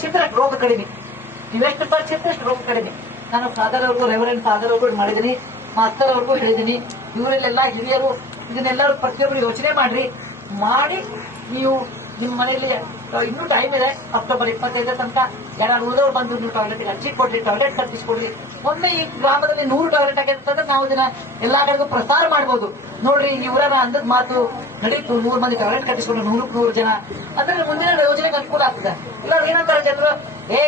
ಹಚ್ಚಿದ್ರೆ ರೋಗ ಕಡಿಮೆ. ನೀವೆಷ್ಟು ಖರ್ಚು ಇರ್ತದೆ ಅಷ್ಟು ರೋಗ ಕಡಿಮೆ. ನಾನು ಫಾದರ್ ಅವ್ರಿಗೂ ರೆವರೆಂಡ್ ಫಾದರ್ ಅವ್ರಿಗೂ ಮಾಡಿದೀನಿ, ಮಾಸ್ತರ್ ಅವ್ರಿಗೂ ಹೇಳಿದೀನಿ. ಇವರೆಲ್ಲ ಹಿರಿಯರು ಇದನ್ನೆಲ್ಲರೂ ಪ್ರತಿಯೊಬ್ಬರು ಯೋಚನೆ ಮಾಡಿ ನೀವು ನಿಮ್ಮ ಮನೆಯಲ್ಲಿ ಇನ್ನೂ ಟೈಮ್ ಇದೆ, ಅಕ್ಟೋಬರ್ 25 ತನಕ ಯಾರು ಉಳಿದವ್ರು ಬಂದು ನೀವು ಟಾಯ್ಲೆಟ್ ಹಚ್ಚಿ ಕೊಡ್ರಿ, ಟಾಯ್ಲೆಟ್ ಕಟ್ಟಿಸ್ಕೊಡ್ರಿ. ಒಮ್ಮೆ ಈ ಗ್ರಾಮದಲ್ಲಿ 100 ಟಾಯ್ಲೆಟ್ ಆಗಿರ್ತಂದ್ರೆ ನಾವು ಇದನ್ನ ಎಲ್ಲಾ ಕಡೆಗೂ ಪ್ರಸಾರ ಮಾಡ್ಬೋದು. ನೋಡ್ರಿ ಇವರ ಅಂದದ ಮಾತು ನಡೀತು, 100 ಮಂದಿ ಟಾಯ್ಲೆಟ್ ಕಟ್ಟಿಸ್ಕೊಂಡು 100 ಜನ ಅಂದ್ರೆ ಮುಂದಿನ ಯೋಜನೆಗೆ ಅನುಕೂಲ ಆಗ್ತದೆ. ಇಲ್ಲ ಏನಂತಾರೆ ಜನರು,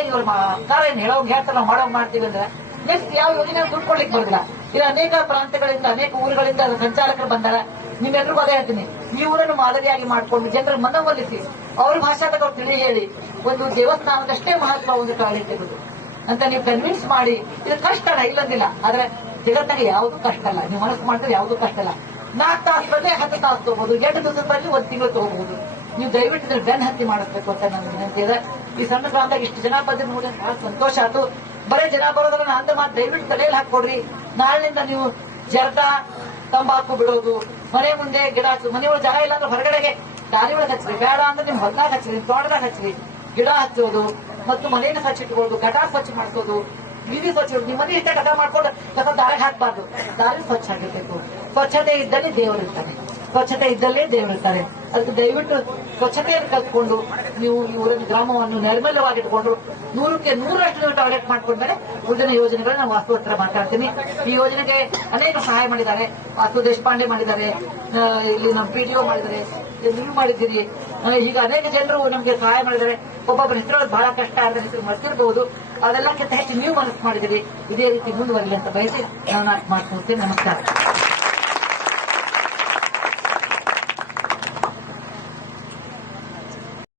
ಇವ್ರ ಅಕ್ಕಾರ ಏನ್ ಹೇಳ್ತಾರೆ ನಾವು ಮಾಡ್ತೀವಿ ಅಂದ್ರೆ ನೆಕ್ಸ್ಟ್ ಯಾವ ಯೋಜನೆ ದುಡ್ಡು ಕೊಡ್ಲಿಕ್ಕೆ ಬರೋದಿಲ್ಲ. ಇಲ್ಲಿ ಅನೇಕ ಪ್ರಾಂತ್ಯಗಳಿಂದ ಅನೇಕ ಊರುಗಳಿಂದ ಸಂಚಾಲಕರು ಬಂದಾರ. ನಿಮ್ಮೆಲ್ಲರಿಗೂ ಅದೇ ಹೇಳ್ತೀನಿ, ಈ ಊರನ್ನು ಮಾದರಿಯಾಗಿ ಮಾಡ್ಕೊಂಡು ಜನರ ಮನವೊಲಿಸಿ ಅವ್ರ ಭಾಷಾದಾಗ ಅವ್ರು ತಿಳಿ ಹೇಳಿ ಒಂದು ದೇವಸ್ಥಾನದಷ್ಟೇ ಮಹತ್ವ ಒಂದು ಟಾಯ್ಲೆಟ್ ಇರುವುದು ಅಂತ ನೀವು ಕನ್ವಿನ್ಸ್ ಮಾಡಿ. ಇದು ಕಷ್ಟ ಅಲ್ಲ, ಇಲ್ಲಂದಿಲ್ಲ, ಆದ್ರೆ ಜಗತ್ತಾಗ ಯಾವ್ದು ಕಷ್ಟ ಅಲ್ಲ. ನೀವು ಮನಸ್ಸು ಮಾಡಿದ್ರೆ ಯಾವ್ದು ಕಷ್ಟ ಅಲ್ಲ. 4 ತಾಸು ಬಂದ್ರೆ 10 ತಾಸು ತಗೋಬಹುದು, 8 ದಿವಸದ ಬಂದ್ರೆ 1 ತಿಂಗಳು ತಗೋಬಹುದು. ನೀವು ದಯವಿಟ್ಟು ಇದ್ರ ಬೆನ್ ಹತ್ತಿ ಮಾಡಿಸ್ಬೇಕು ಅಂತ ನನ್ನ ವಿನಂತಿ ಇದೆ. ಈ ಸಣ್ಣ ಗ್ರಾಮದಾಗ ಇಷ್ಟು ಜನ ಬಂದ್ರೆ ನೋಡಿ ಬಹಳ ಸಂತೋಷ ಆಯ್ತು. ಬರೇ ಜನ ಬರೋದ್ರ ಅಂದ ಮಾತು ದಯವಿಟ್ಟು ತಲೆಯಲ್ಲಿ ಹಾಕೊಡ್ರಿ. ನಾಳಿನಿಂದ ನೀವು ಜರ್ದ ತಂಬಾಕು ಬಿಡೋದು, ಮನೆ ಮುಂದೆ ಗಿಡ ಹಚ್ಚೋದು, ಮನೆ ಒಳಗೆ ಜಾಗ ಇಲ್ಲ ಅಂದ್ರೆ ಹೊರಗಡೆಗೆ ದಾರಿ ಒಳಗೆ ಹಚ್ಚ್ರಿ, ಬೇಡ ಅಂದ್ರೆ ನಿಮ್ ಹೊಲದಾಗ ಹಚ್ಚ್ರಿ, ತೋಟದಾಗ ಹಚ್ಚ್ರಿ. ಗಿಡ ಹಚ್ಚೋದು ಮತ್ತು ಮನೆಯನ್ನು ಸ್ವಚ್ಛ ಇಟ್ಕೊಳ್ಳೋದು, ಗಟಾರ ಸ್ವಚ್ಛ ಮಾಡಿಸೋದು, ಬೀದಿ ಸ್ವಚ್ಛ. ನಿಮ್ಮ ಮನೆ ಇಷ್ಟೇ ಕಸ ಮಾಡ್ಕೊಂಡು ಕಸ ದಾರಿಗೆ ಹಾಕ್ಬಾರ್ದು. ದಾರಿ ಸ್ವಚ್ಛ ಆಗಿರ್ಬೇಕು. ಸ್ವಚ್ಛತೆ ಇದ್ದಲ್ಲಿ ದೇವರಿರ್ತಾನೆ, ಸ್ವಚ್ಛತೆ ಇದ್ದಲ್ಲೇ ದೇವರಿರ್ತಾರೆ. ಅದಕ್ಕೆ ದಯವಿಟ್ಟು ಸ್ವಚ್ಛತೆಯನ್ನು ಕಲ್ತ್ಕೊಂಡು ನೀವು ಈ ಊರಿನ ಗ್ರಾಮವನ್ನು ನೈರ್ಮಲ್ಯವಾಗಿಟ್ಕೊಂಡು 100ಕ್ಕೆ 100ರಷ್ಟು ಟಾಯ್ಲೆಟ್ ಮಾಡ್ಕೊಂಡ್ರೆ ಉಳಿದ ಯೋಜನೆಗಳು ನಾವು ವಾಸು ಹತ್ರ ಮಾತಾಡ್ತೀನಿ. ಈ ಯೋಜನೆಗೆ ಅನೇಕ ಸಹಾಯ ಮಾಡಿದ್ದಾರೆ. ವಾಸು ದೇಶಪಾಂಡೆ ಮಾಡಿದ್ದಾರೆ, ಇಲ್ಲಿ ನಮ್ಮ PDO ಮಾಡಿದ್ದಾರೆ, ನೀವು ಮಾಡಿದ್ದೀರಿ. ಈಗ ಅನೇಕ ಜನರು ನಮಗೆ ಸಹಾಯ ಮಾಡಿದ್ದಾರೆ. ಒಬ್ಬೊಬ್ಬರ ಹೆಸರು ಬಹಳ ಕಷ್ಟ ಆದ ಹೆಸರು ಮರ್ತಿರಬಹುದು. ಅದೆಲ್ಲಕ್ಕಿಂತ ಹೆಚ್ಚು ನೀವು ಮನಸ್ಸು ಮಾಡಿದಿರಿ. ಇದೇ ರೀತಿ ಮುಂದುವರಲಿ ಅಂತ ಬಯಸಿ ನಾನು ಮಾಡ್ಕೊಳ್ತೇನೆ. ನಮಸ್ಕಾರ.